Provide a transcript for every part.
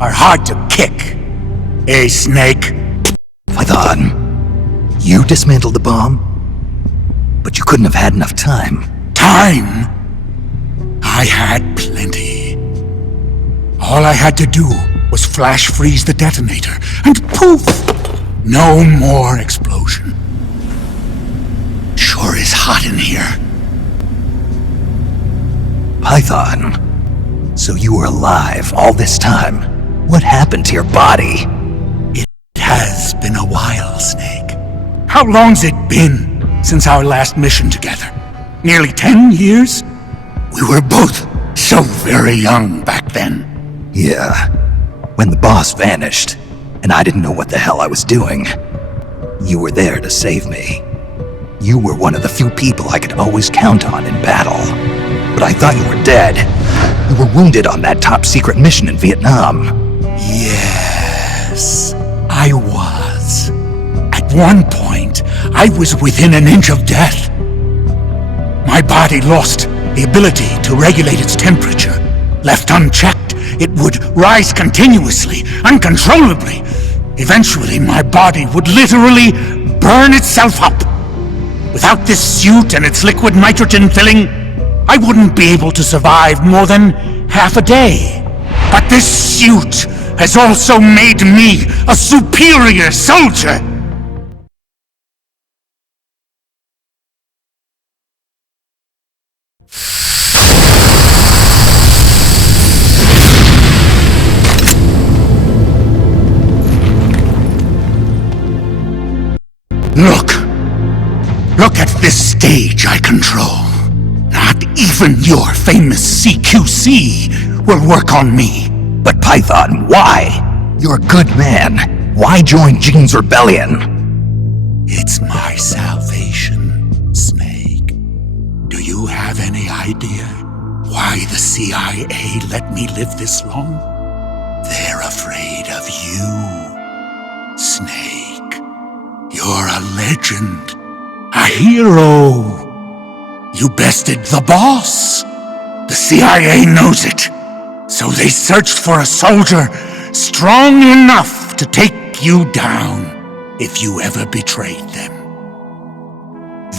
are hard to kick. Eh, Snake? Python, you dismantled the bomb? But you couldn't have had enough time. Time? I had plenty. All I had to do was flash freeze the detonator, and poof! No more explosion. Sure is hot in here. Python, so you were alive all this time. What happened to your body? It has been a while, Snake. How long's it been since our last mission together? Nearly 10 years? We were both so very young back then. Yeah, when the boss vanished, and I didn't know what the hell I was doing. You were there to save me. You were one of the few people I could always count on in battle. But I thought you were dead. You were wounded on that top-secret mission in Vietnam. Yes, I was. At one point, I was within an inch of death. My body lost the ability to regulate its temperature. Left unchecked, it would rise continuously, uncontrollably. Eventually, my body would literally burn itself up. Without this suit and its liquid nitrogen filling, I wouldn't be able to survive more than half a day. But this suit has also made me a superior soldier. Look at this stage I control. Not even your famous CQC will work on me. But Python, why? You're a good man. Why join Gene's rebellion? It's my salvation, Snake. Do you have any idea why the CIA let me live this long? They're afraid of you, Snake. You're a legend. A hero. You bested the boss. The CIA knows it. So they searched for a soldier strong enough to take you down if you ever betrayed them.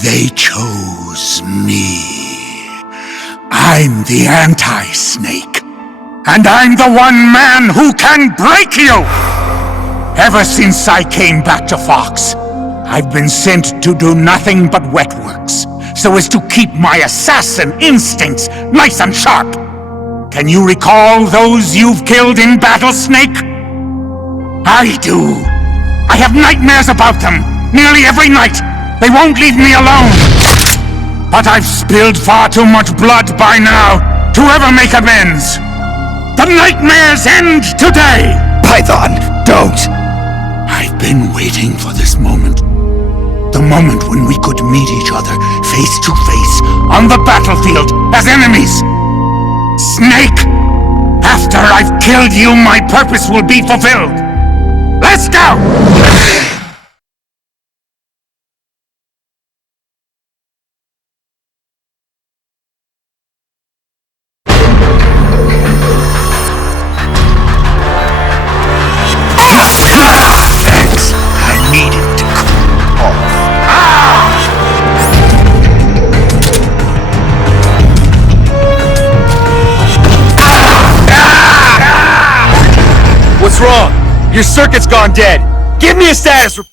They chose me. I'm the anti-Snake. And I'm the one man who can break you! Ever since I came back to Fox, I've been sent to do nothing but wet works, so as to keep my assassin instincts nice and sharp. Can you recall those you've killed in battle, Snake? I do. I have nightmares about them, nearly every night. They won't leave me alone. But I've spilled far too much blood by now to ever make amends. The nightmares end today! Python, don't! I've been waiting for this moment. The moment when we could meet each other face to face on the battlefield as enemies. Snake, after I've killed you, my purpose will be fulfilled. Let's go! Thanks. I needed to cool off. What's wrong? Your circuit's gone dead. Give me a status report.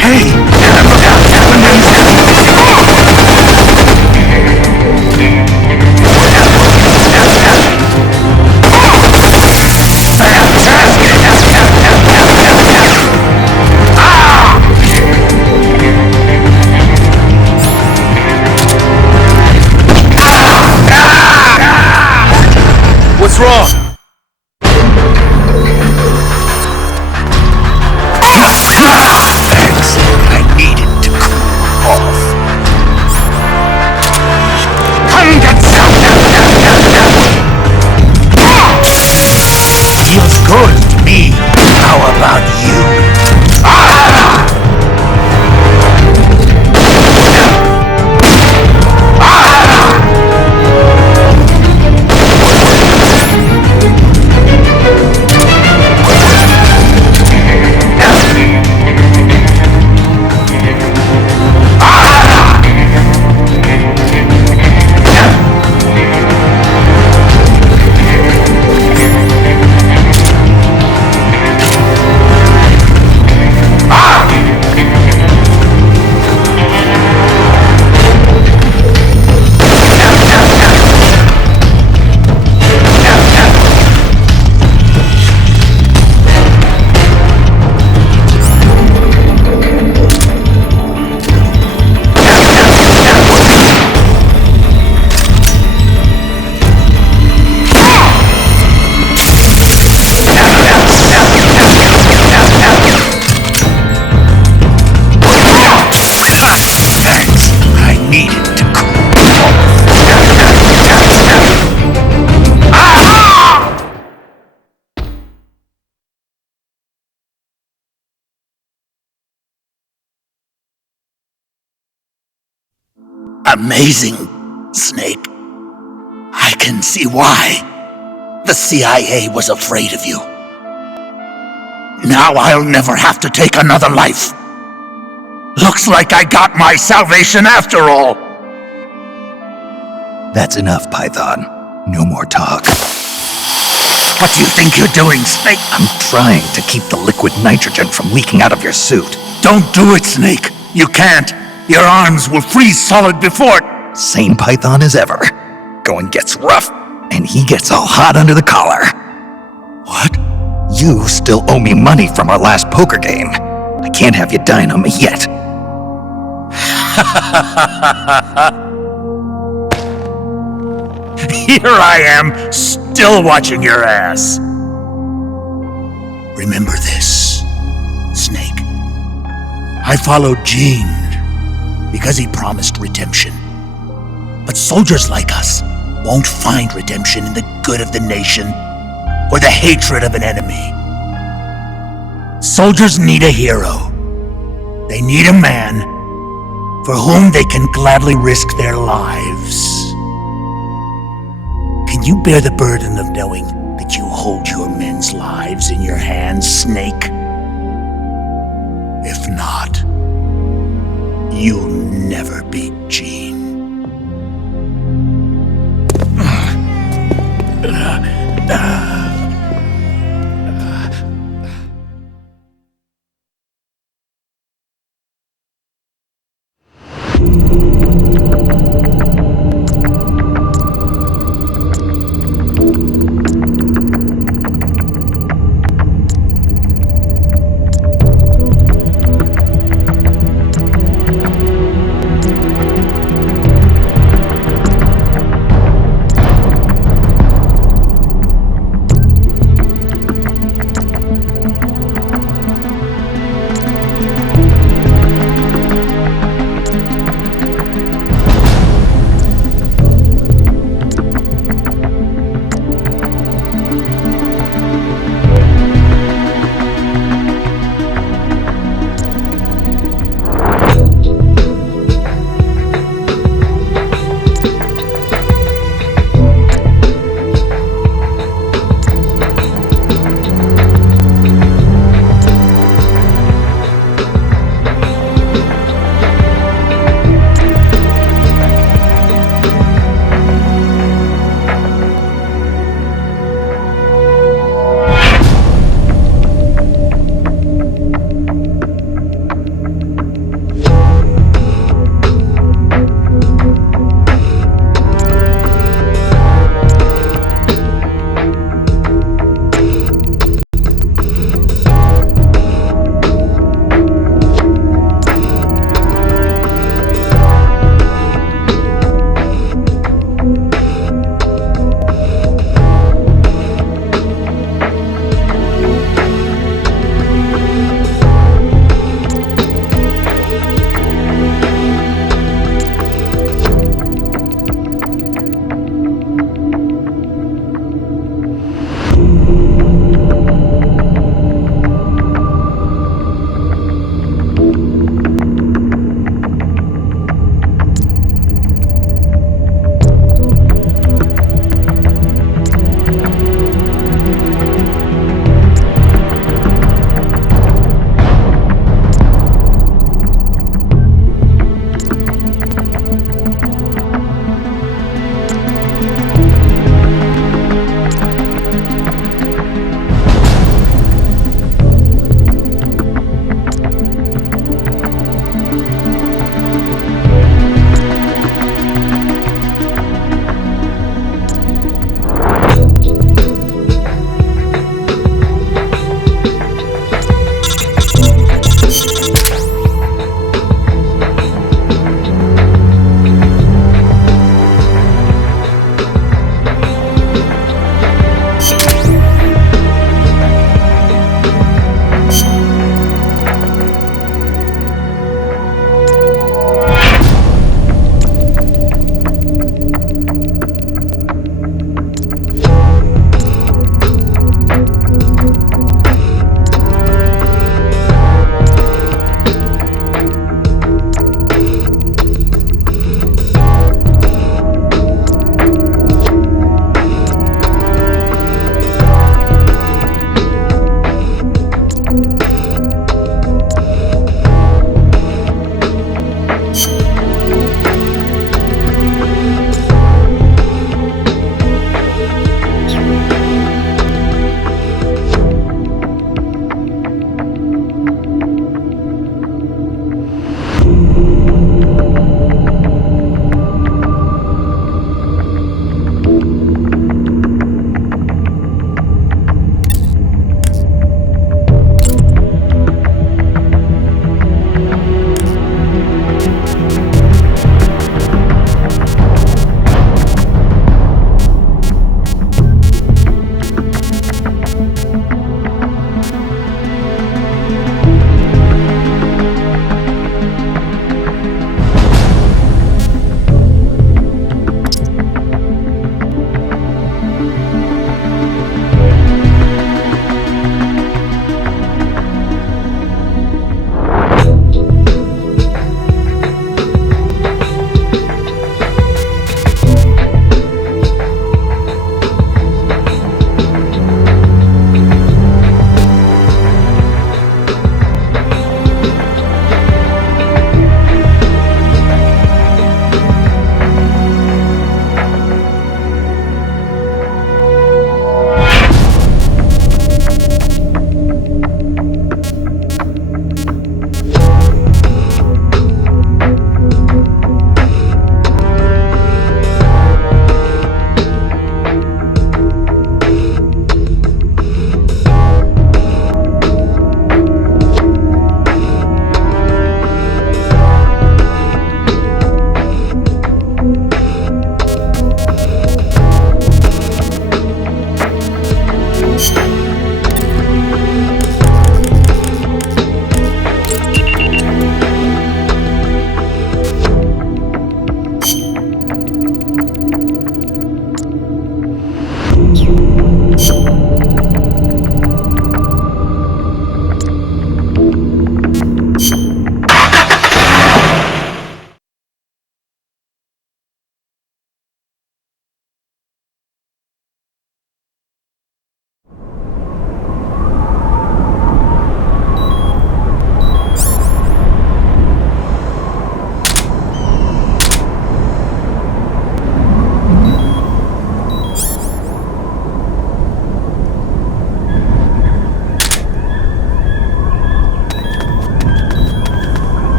Hey, Amazing, Snake. I can see why the CIA was afraid of you. Now I'll never have to take another life. Looks like I got my salvation after all. That's enough, Python. No more talk. What do you think you're doing, Snake? I'm trying to keep the liquid nitrogen from leaking out of your suit. Don't do it, Snake. You can't. Your arms will freeze solid before it. Same Python as ever. Going gets rough, and he gets all hot under the collar. What? You still owe me money from our last poker game. I can't have you dying on me yet. Here I am, still watching your ass. Remember this, Snake. I followed Gene because he promised redemption. But soldiers like us won't find redemption in the good of the nation or the hatred of an enemy. Soldiers need a hero. They need a man for whom they can gladly risk their lives. Can you bear the burden of knowing that you hold your men's lives in your hands, Snake? If not, you'll never beat Gene.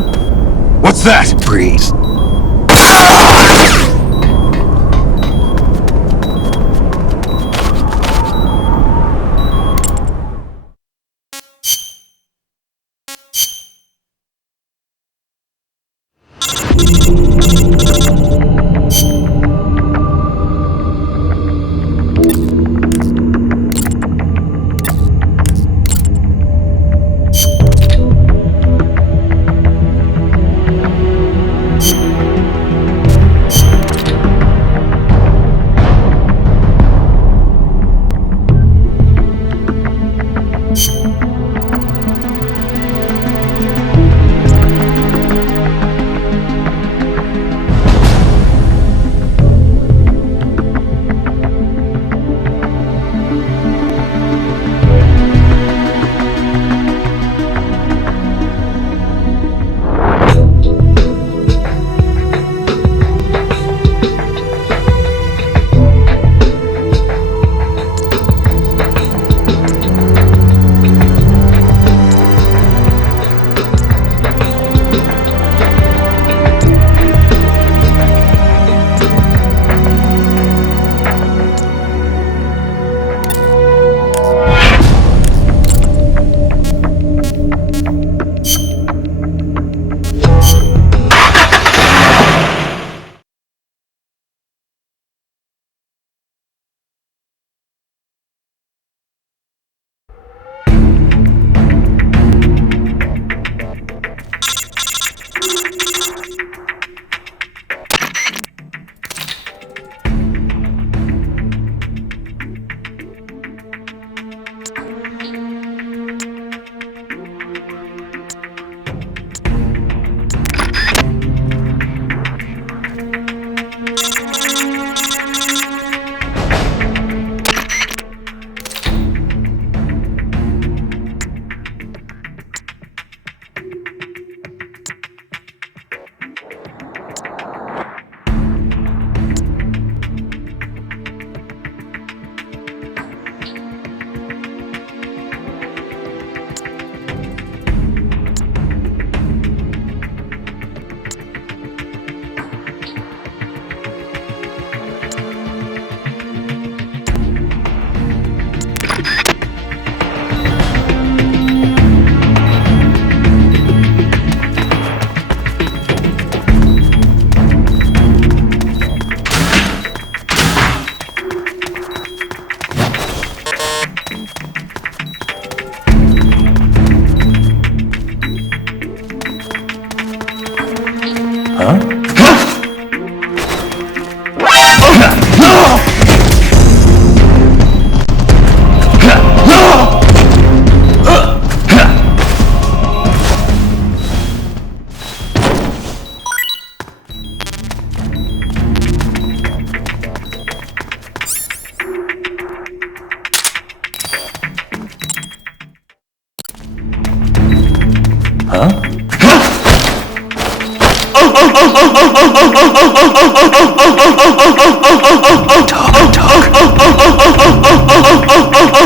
What's that? Freeze.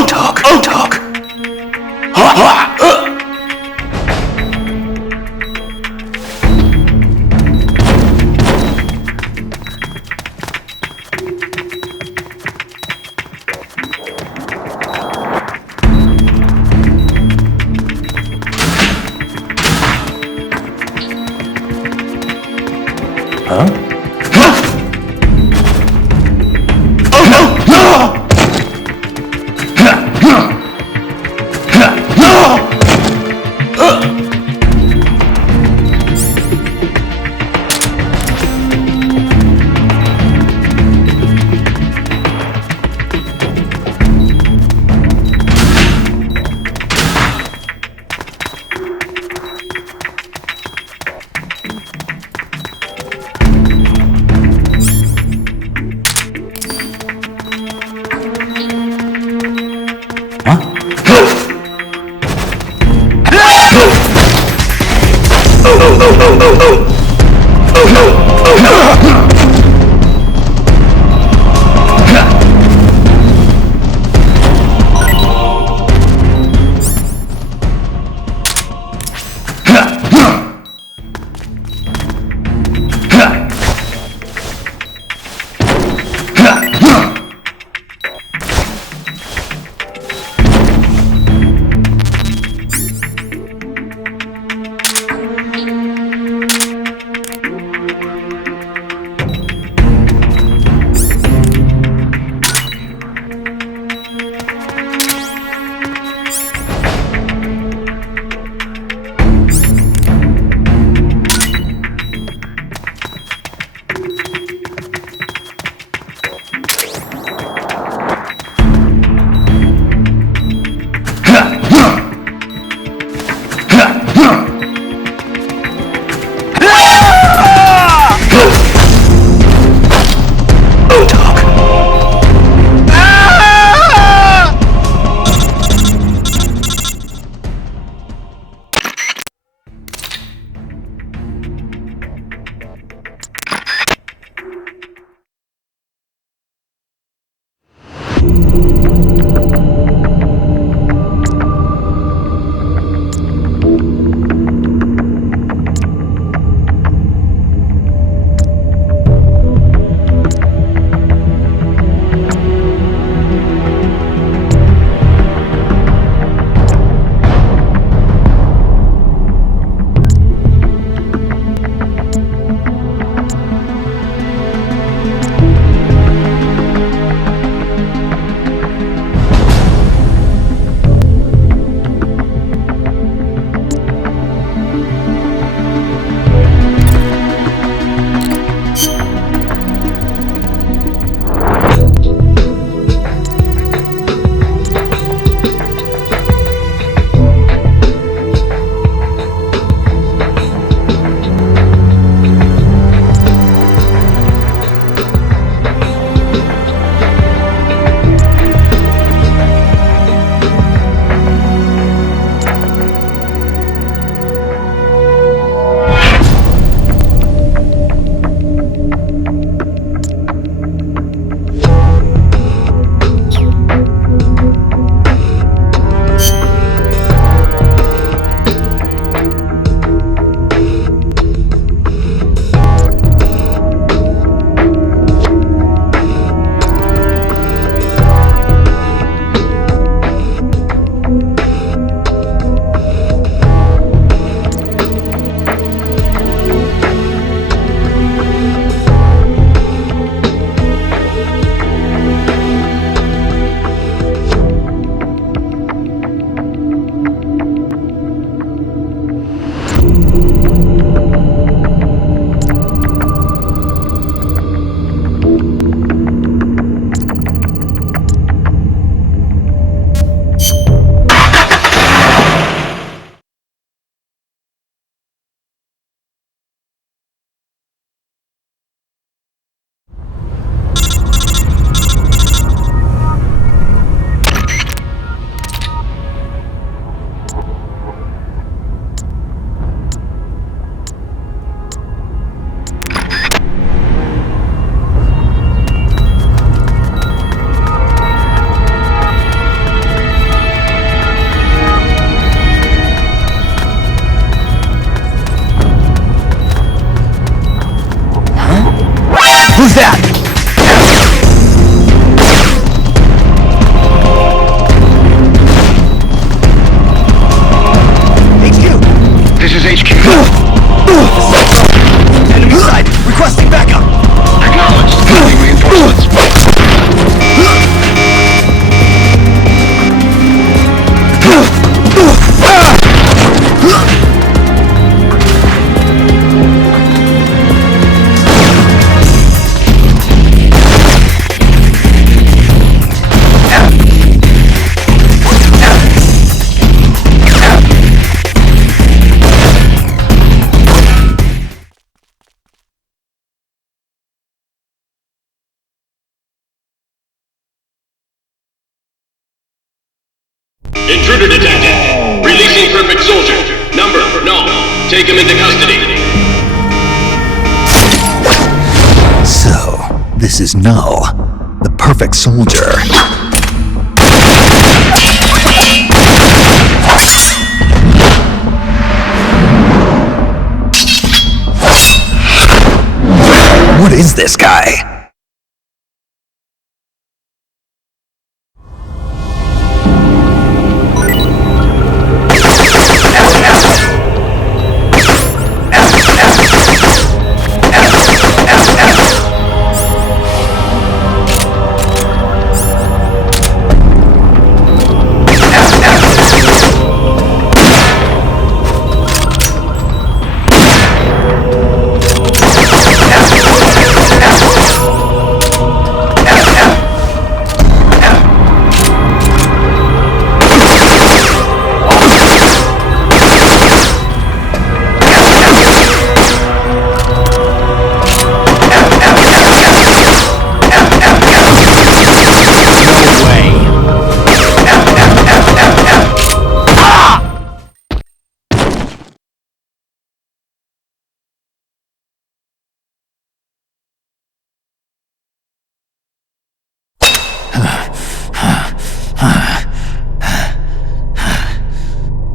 Talk. Intruder detected. Releasing perfect soldier. Number, no. Take him into custody. So, this is Null, the perfect soldier. What is this guy?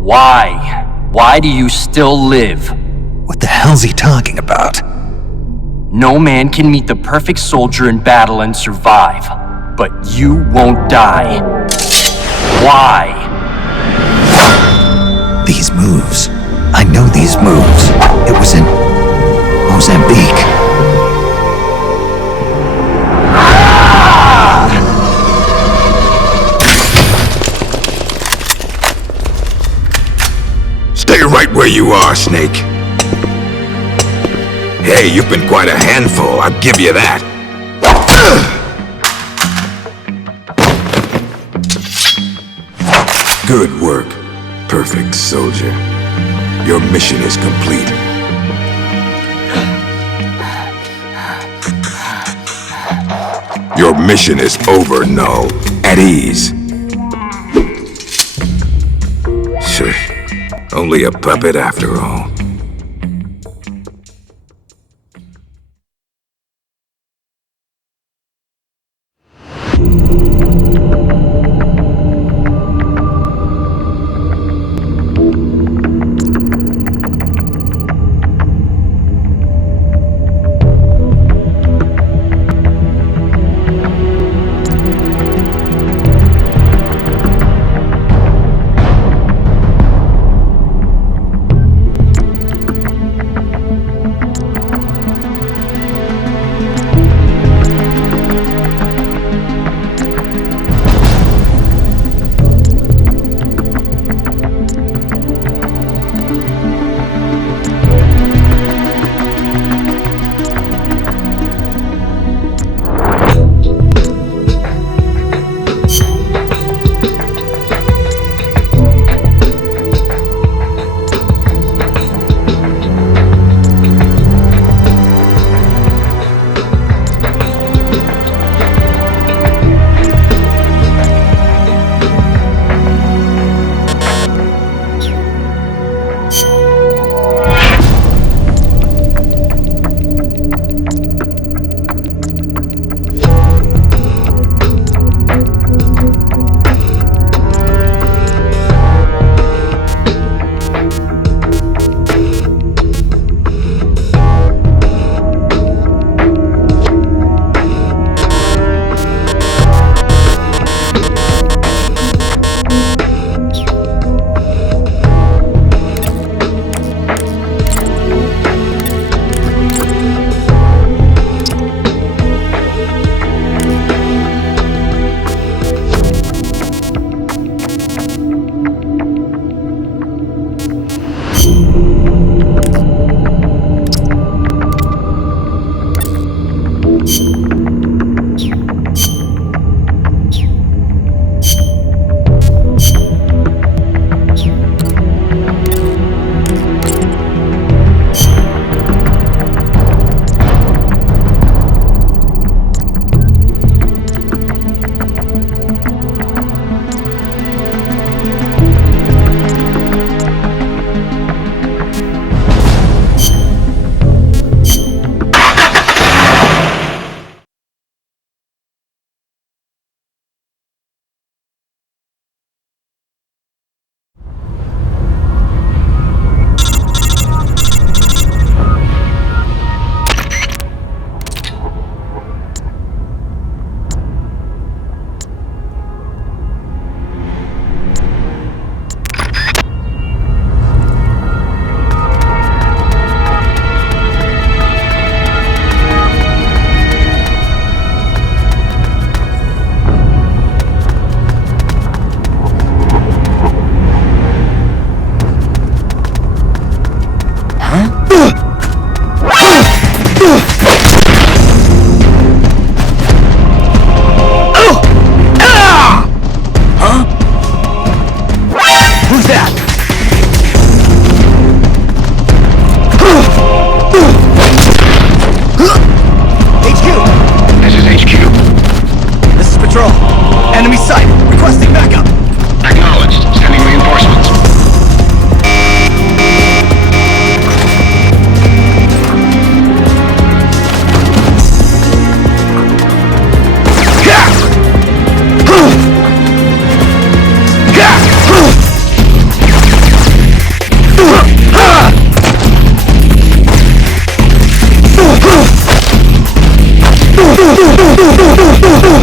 Why? Why do you still live? What the hell's he talking about? No man can meet the perfect soldier in battle and survive, but you won't die. Why? These moves. I know these moves. It was in Mozambique. Stay right where you are, Snake. Hey, you've been quite a handful, I'll give you that. Good work, perfect soldier. Your mission is complete. Your mission is over, Null. At ease. Sure. Only a puppet after all.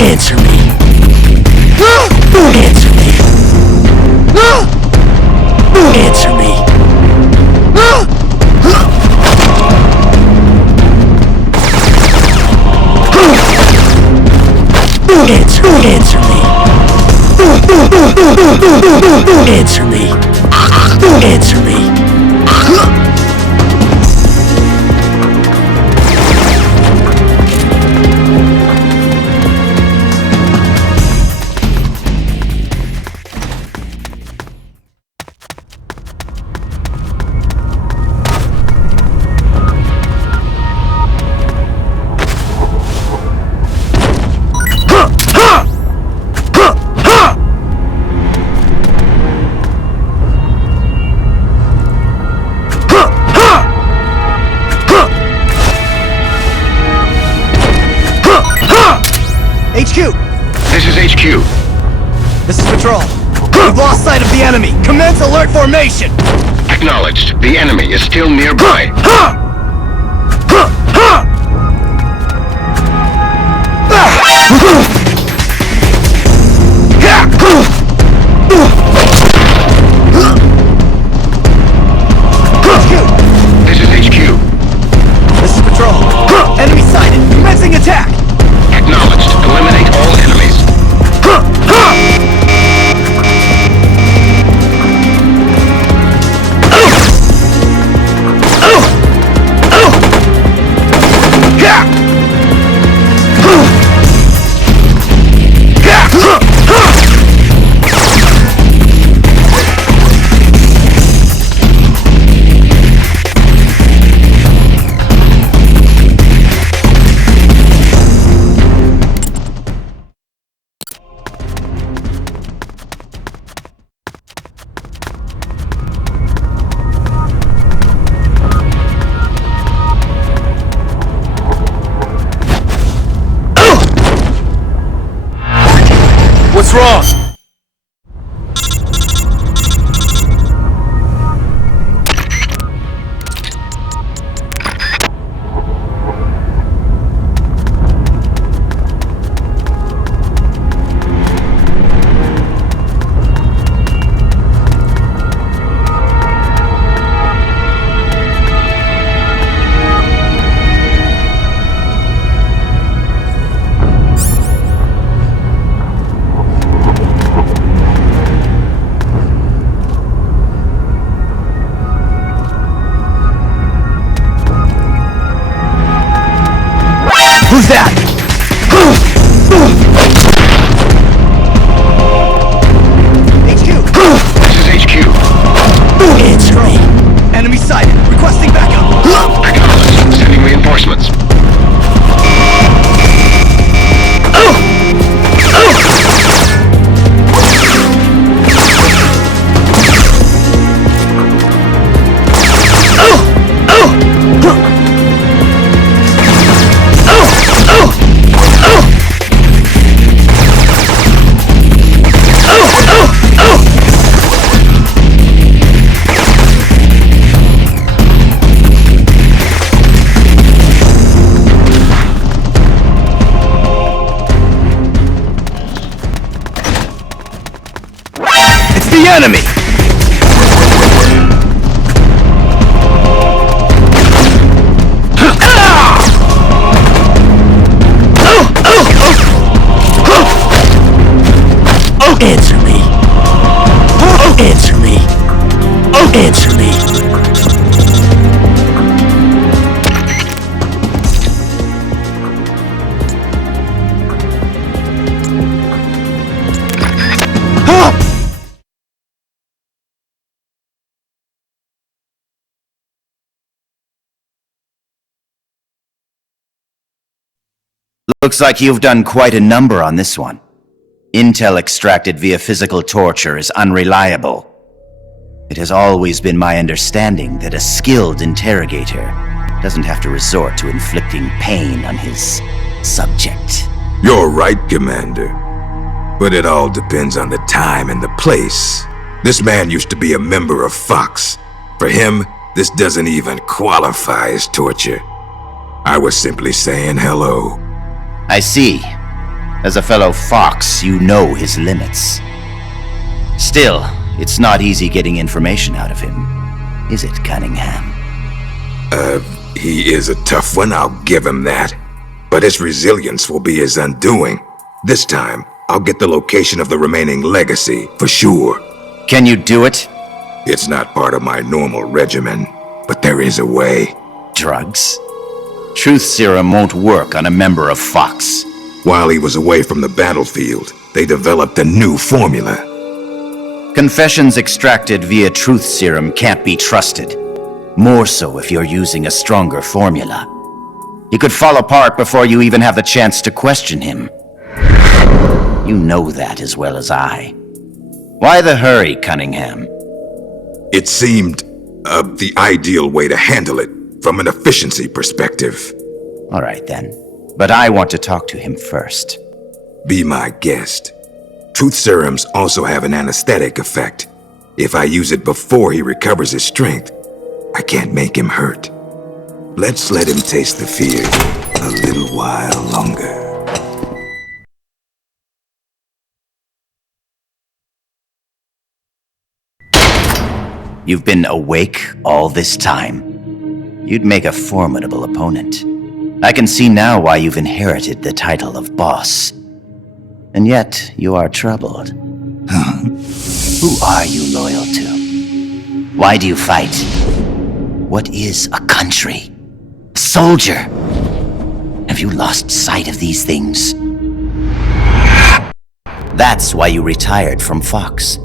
Answer me. Answer me. Answer me. Answer me. Answer me. Answer me. HQ! This is HQ. This is Patrol. We've lost sight of the enemy. Commence alert formation! Acknowledged. The enemy is still nearby. This is HQ. This is Patrol. Enemy sighted. Commencing attack! Acknowledged. Eliminate all enemies. What's wrong? Who's that? HQ! This is HQ. Answer me. Enemy sighted. Requesting backup. Acknowledged. Sending reinforcements. The enemy! Answer me. Answer me. Answer me. Looks like you've done quite a number on this one. Intel extracted via physical torture is unreliable. It has always been my understanding that a skilled interrogator doesn't have to resort to inflicting pain on his subject. You're right, Commander. But it all depends on the time and the place. This man used to be a member of Fox. For him, this doesn't even qualify as torture. I was simply saying hello. I see. As a fellow Fox, you know his limits. Still, it's not easy getting information out of him, is it, Cunningham? He is a tough one, I'll give him that. But his resilience will be his undoing. This time, I'll get the location of the remaining legacy, for sure. Can you do it? It's not part of my normal regimen, but there is a way. Drugs? Truth serum won't work on a member of Fox. While he was away from the battlefield, they developed a new formula. Confessions extracted via truth serum can't be trusted. More so if you're using a stronger formula. He could fall apart before you even have the chance to question him. You know that as well as I. Why the hurry, Cunningham? It seemed the ideal way to handle it, from an efficiency perspective. All right then. But I want to talk to him first. Be my guest. Truth serums also have an anesthetic effect. If I use it before he recovers his strength, I can't make him hurt. Let's let him taste the fear a little while longer. You've been awake all this time. You'd make a formidable opponent. I can see now why you've inherited the title of boss. And yet, you are troubled. Who are you loyal to? Why do you fight? What is a country? A soldier? Have you lost sight of these things? That's why you retired from Fox.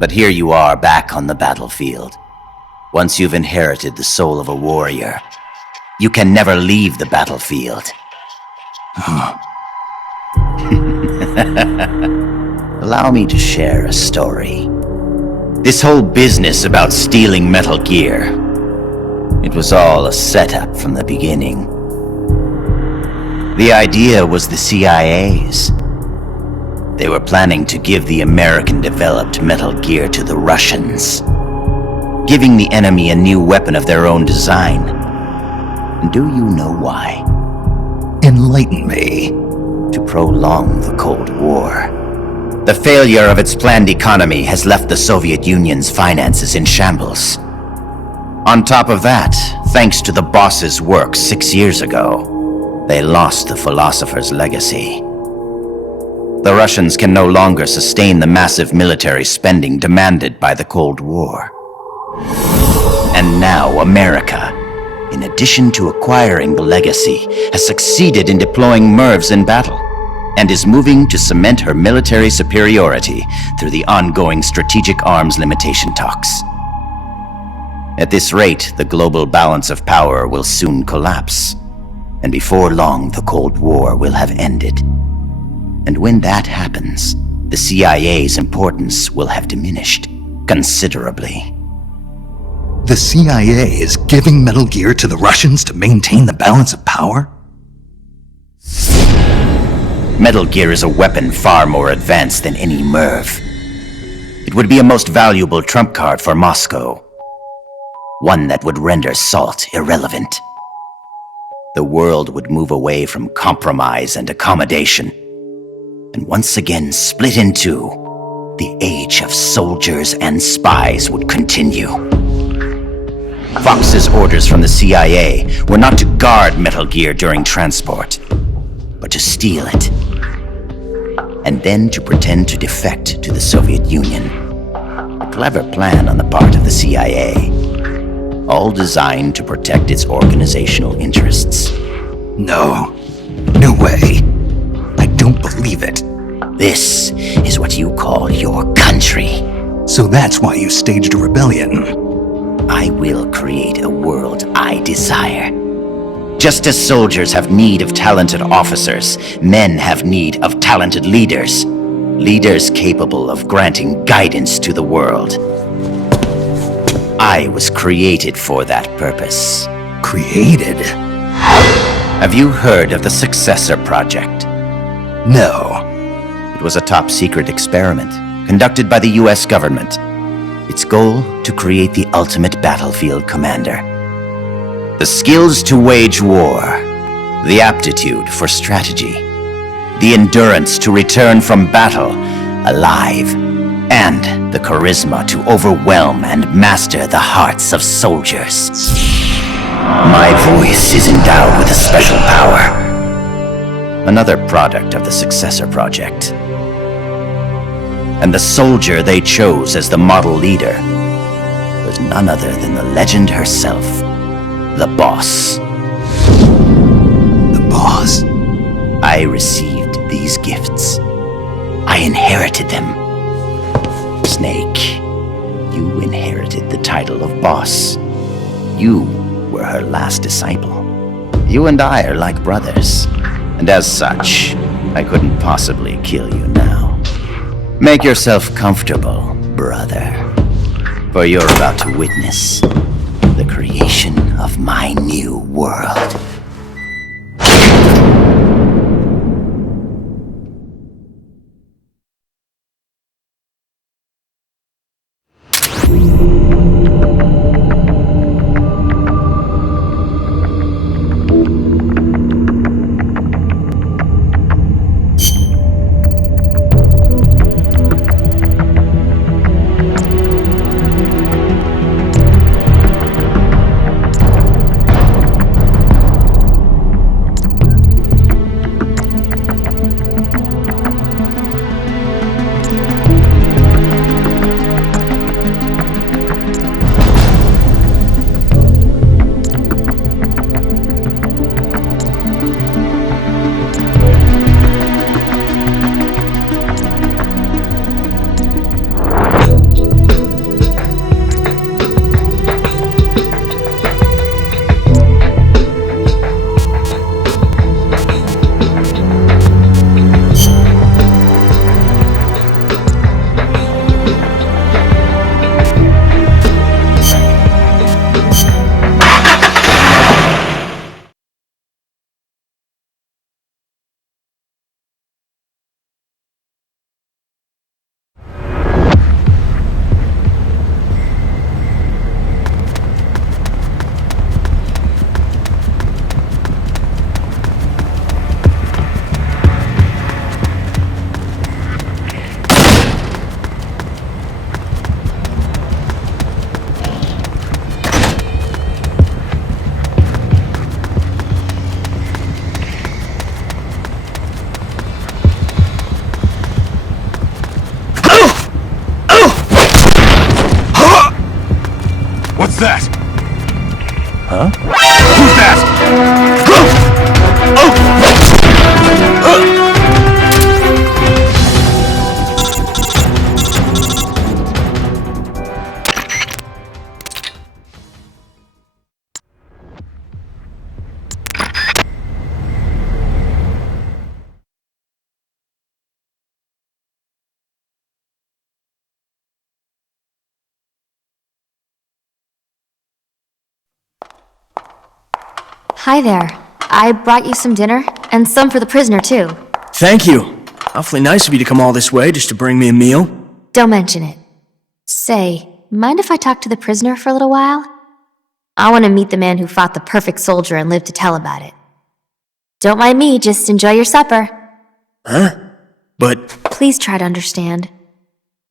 But here you are back on the battlefield. Once you've inherited the soul of a warrior, you can never leave the battlefield. Allow me to share a story. This whole business about stealing Metal Gear, it was all a setup from the beginning. The idea was the CIA's. They were planning to give the American-developed Metal Gear to the Russians, giving the enemy a new weapon of their own design. Do you know why? Enlighten me. To prolong the Cold War. The failure of its planned economy has left the Soviet Union's finances in shambles. On top of that, thanks to the boss's work 6 years ago, they lost the philosopher's legacy. The Russians can no longer sustain the massive military spending demanded by the Cold War. And now America, in addition to acquiring the legacy, has succeeded in deploying MIRVs in battle, and is moving to cement her military superiority through the ongoing strategic arms limitation talks. At this rate, the global balance of power will soon collapse, and before long the Cold War will have ended. And when that happens, the CIA's importance will have diminished considerably. The CIA is giving Metal Gear to the Russians to maintain the balance of power? Metal Gear is a weapon far more advanced than any MIRV. It would be a most valuable trump card for Moscow. One that would render SALT irrelevant. The world would move away from compromise and accommodation, and once again split in two. The age of soldiers and spies would continue. Fox's orders from the CIA were not to guard Metal Gear during transport, but to steal it, and then to pretend to defect to the Soviet Union. A clever plan on the part of the CIA, all designed to protect its organizational interests. No. No way. I don't believe it. This is what you call your country. So that's why you staged a rebellion. I will create a world I desire. Just as soldiers have need of talented officers, men have need of talented leaders. Leaders capable of granting guidance to the world. I was created for that purpose. Created? Have you heard of the Successor Project? No. It was a top-secret experiment conducted by the US government. Its goal, to create the ultimate battlefield commander. The skills to wage war, the aptitude for strategy, the endurance to return from battle alive, and the charisma to overwhelm and master the hearts of soldiers. My voice is endowed with a special power. Another product of the Successor Project. And the soldier they chose as the model leader was none other than the legend herself, the Boss. The Boss? I received these gifts. I inherited them. Snake, you inherited the title of Boss. You were her last disciple. You and I are like brothers, and as such, I couldn't possibly kill you now. Make yourself comfortable, brother, for you're about to witness the creation of my new world. What's that? Huh? Who's that? Hi there. I brought you some dinner, and some for the prisoner, too. Thank you. Awfully nice of you to come all this way just to bring me a meal. Don't mention it. Say, mind if I talk to the prisoner for a little while? I want to meet the man who fought the perfect soldier and live to tell about it. Don't mind me, just enjoy your supper. Huh? But... Please try to understand.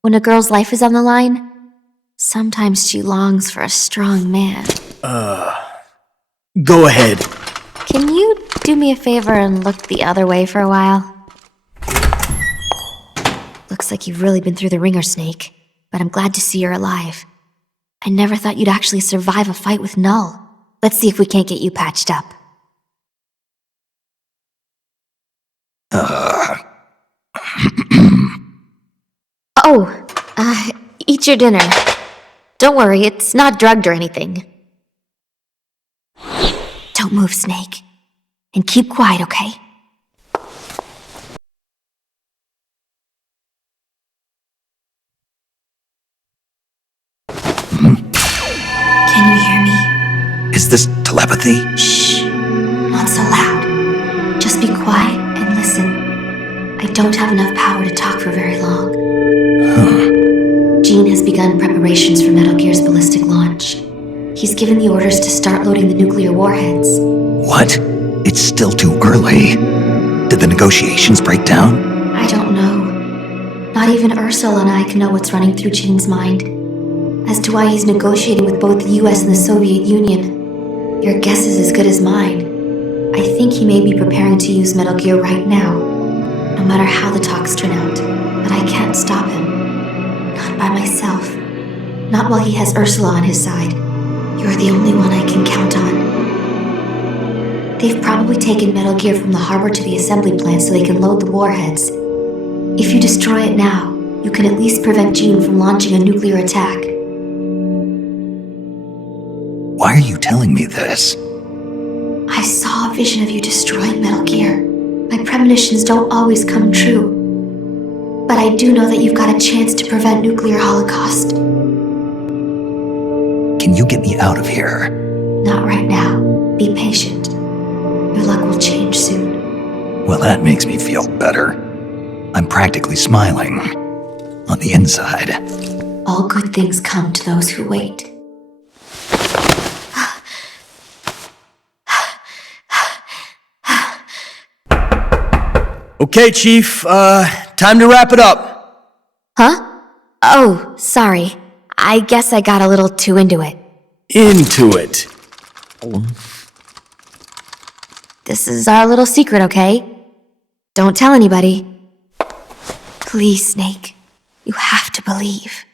When a girl's life is on the line, sometimes she longs for a strong man. Go ahead. Can you do me a favor and look the other way for a while? Looks like you've really been through the ringer, Snake, but I'm glad to see you're alive. I never thought you'd actually survive a fight with Null. Let's see if we can't get you patched up. Eat your dinner. Don't worry, it's not drugged or anything. Don't move, Snake. And keep quiet, okay? Can you hear me? Is this telepathy? Shh. Not so loud. Just be quiet and listen. I don't have enough power to talk for very long. Gene has begun preparations for Metal Gear's ballistic launch. He's given the orders to start loading the nuclear warheads. What? It's still too early. Did the negotiations break down? I don't know. Not even Ursula and I can know what's running through Gene's mind. As to why he's negotiating with both the US and the Soviet Union, your guess is as good as mine. I think he may be preparing to use Metal Gear right now, no matter how the talks turn out. But I can't stop him. Not by myself. Not while he has Ursula on his side. You're the only one I can count on. They've probably taken Metal Gear from the harbor to the assembly plant so they can load the warheads. If you destroy it now, you can at least prevent Gene from launching a nuclear attack. Why are you telling me this? I saw a vision of you destroying Metal Gear. My premonitions don't always come true. But I do know that you've got a chance to prevent nuclear holocaust. Can you get me out of here? Not right now. Be patient. Your luck will change soon. Well, that makes me feel better. I'm practically smiling. On the inside. All good things come to those who wait. Okay, Chief, time to wrap it up. Huh? Oh, sorry. I guess I got a little too into it. Into it. This is our little secret, okay? Don't tell anybody. Please, Snake. You have to believe.